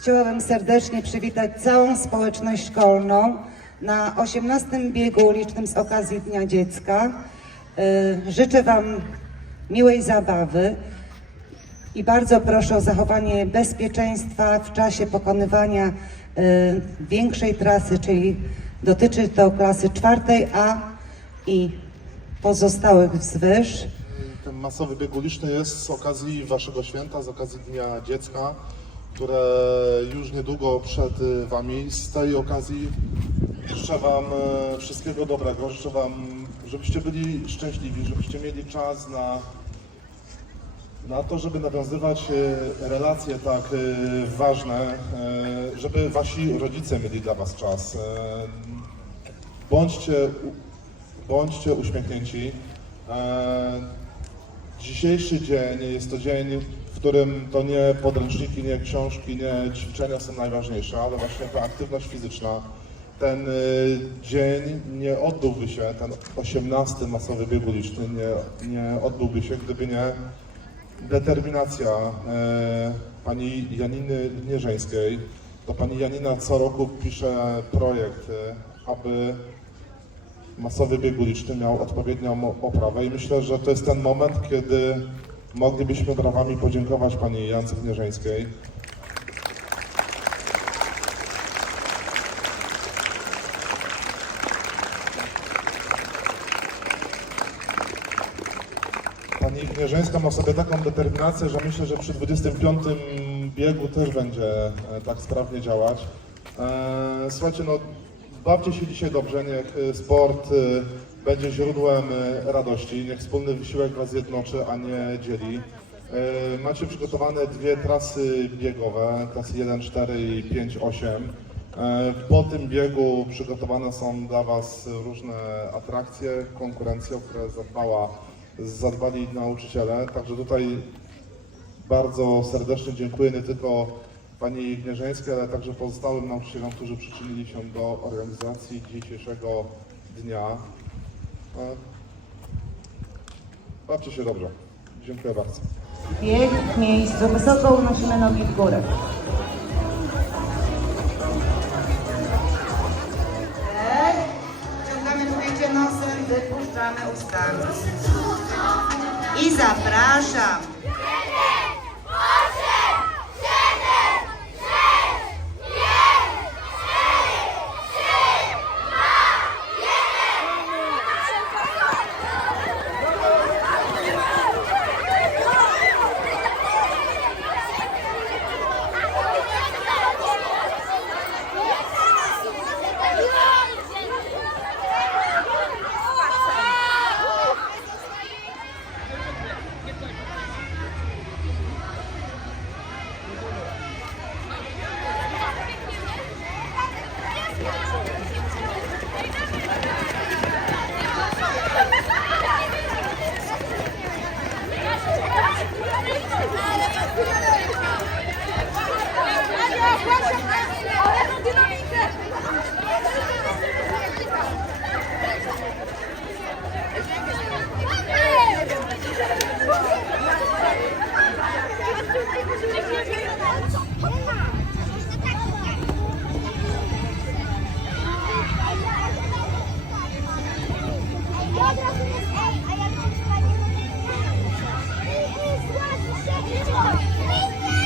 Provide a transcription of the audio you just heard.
chciałabym serdecznie przywitać całą społeczność szkolną na 18 biegu ulicznym z okazji Dnia Dziecka. Y, Życzę Wam miłej zabawy i bardzo proszę o zachowanie bezpieczeństwa w czasie pokonywania y, większej trasy, czyli dotyczy to klasy czwartej A i pozostałych wzwyż. Ten masowy bieg uliczny jest z okazji Waszego święta, z okazji Dnia Dziecka, które już niedługo przed y, Wami. Z tej okazji życzę Wam e, wszystkiego dobrego. Życzę Wam, żebyście byli szczęśliwi, żebyście mieli czas na, na to, żeby nawiązywać e, relacje tak ważne, żeby Wasi rodzice mieli dla Was czas. Bądźcie, bądźcie uśmiechnięci. Dzisiejszy dzień jest to dzień, którym to nie podręczniki, nie książki, nie ćwiczenia są najważniejsze, ale właśnie ta aktywność fizyczna. Ten y, dzień nie odbyłby się, ten 18 masowy bieg uliczny nie, nie odbyłby się, gdyby nie determinacja e, pani Janiny Gnieżeńskiej. To pani Janina co roku pisze projekt, e, aby masowy bieg uliczny miał odpowiednią oprawę i myślę, że to jest ten moment, kiedy moglibyśmy brawami podziękować pani Jance Gnieżeńskiej. Pani Gnieżeńska ma w sobie taką determinację, że myślę, że przy 25 biegu też będzie e, tak sprawnie działać. E, Słuchajcie, no bawcie się dzisiaj dobrze, niech e, sport e, będzie źródłem e, radości, niech wspólny wysiłek Was jednoczy, a nie dzieli. Macie przygotowane dwie trasy biegowe, trasy 1, 4 i 5, 8. E, Po tym biegu przygotowane są dla Was różne atrakcje, konkurencje, o które zadbała, zadbali nauczyciele. Także tutaj bardzo serdecznie dziękuję nie tylko Pani Gnieżeńskiej, ale także pozostałym nauczycielom, którzy przyczynili się do organizacji dzisiejszego dnia. E, Bawcie się dobrze. Dziękuję bardzo. Bieg w miejscu, wysoko unosimy nogi w górę. Nosem, wypuszczamy ustami. I zapraszam.